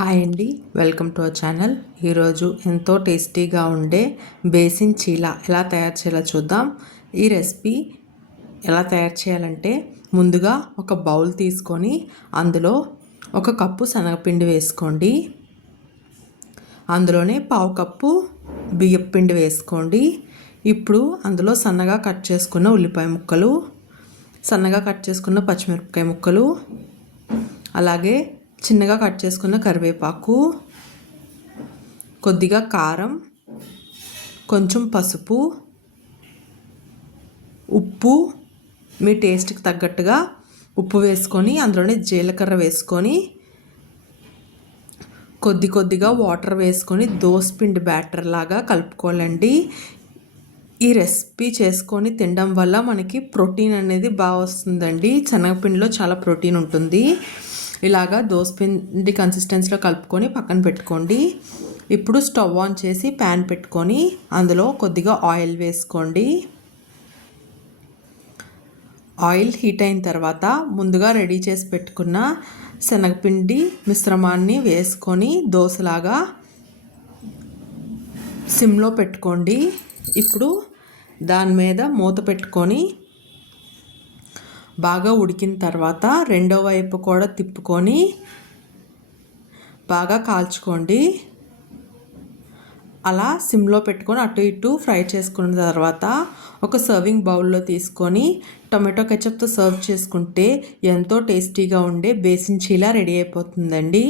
Hi అండి, welcome to our channel. ఈరోజు ఎంతో టేస్టీగా ఉండే బేసిన్ చీలా ఎలా తయారు చేయాలో చూద్దాం. ఈ రెసిపీ ఎలా తయారు చేయాలంటే, ముందుగా ఒక బౌల్ తీసుకొని అందులో 1 కప్పు శనగపిండి వేసుకోండి. అందులోనే 1/2 కప్పు బియ్యపు పిండి వేసుకోండి. ఇప్పుడు అందులో సన్నగా కట్ చేసుకున్న ఉల్లిపాయ ముక్కలు, సన్నగా కట్ చేసుకున్న పచ్చిమిరపకాయ ముక్కలు, అలాగే చిన్నగా కట్ చేసుకున్న కరివేపాకు, కొద్దిగా కారం, కొంచెం పసుపు, ఉప్పు మీ టేస్ట్కి తగ్గట్టుగా ఉప్పు వేసుకొని అందులోనే జీలకర్ర వేసుకొని కొద్దిగా వాటర్ వేసుకొని దోసపిండి బ్యాటర్ లాగా కలుపుకోవాలండి. ఈ రెసిపీ చేసుకొని తినడం వల్ల మనకి ప్రోటీన్ అనేది బాగా వస్తుందండి. శనగపిండిలో చాలా ప్రోటీన్ ఉంటుంది. ఇలాగా దోసపిండి కన్సిస్టెన్సీలో కలుపుకొని పక్కన పెట్టుకోండి. ఇప్పుడు స్టవ్ ఆన్ చేసి ప్యాన్ పెట్టుకొని అందులో కొద్దిగా ఆయిల్ వేసుకోండి. ఆయిల్ హీట్ అయిన తర్వాత ముందుగా రెడీ చేసి పెట్టుకున్న శనగపిండి మిశ్రమాన్ని వేసుకొని దోశలాగా సిమ్లో పెట్టుకోండి. ఇప్పుడు దాని మీద మూత పెట్టుకొని బాగా ఉడికిన తర్వాత రెండో వైపు కూడా తిప్పుకొని బాగా కాల్చుకోండి. అలా సిమ్లో పెట్టుకొని అటు ఇటు ఫ్రై చేసుకున్న తర్వాత ఒక సర్వింగ్ బౌల్లో తీసుకొని టొమాటో కెచప్తో సర్వ్ చేసుకుంటే ఎంతో టేస్టీగా ఉండే బేసిన్ చీలా రెడీ అయిపోతుందండి.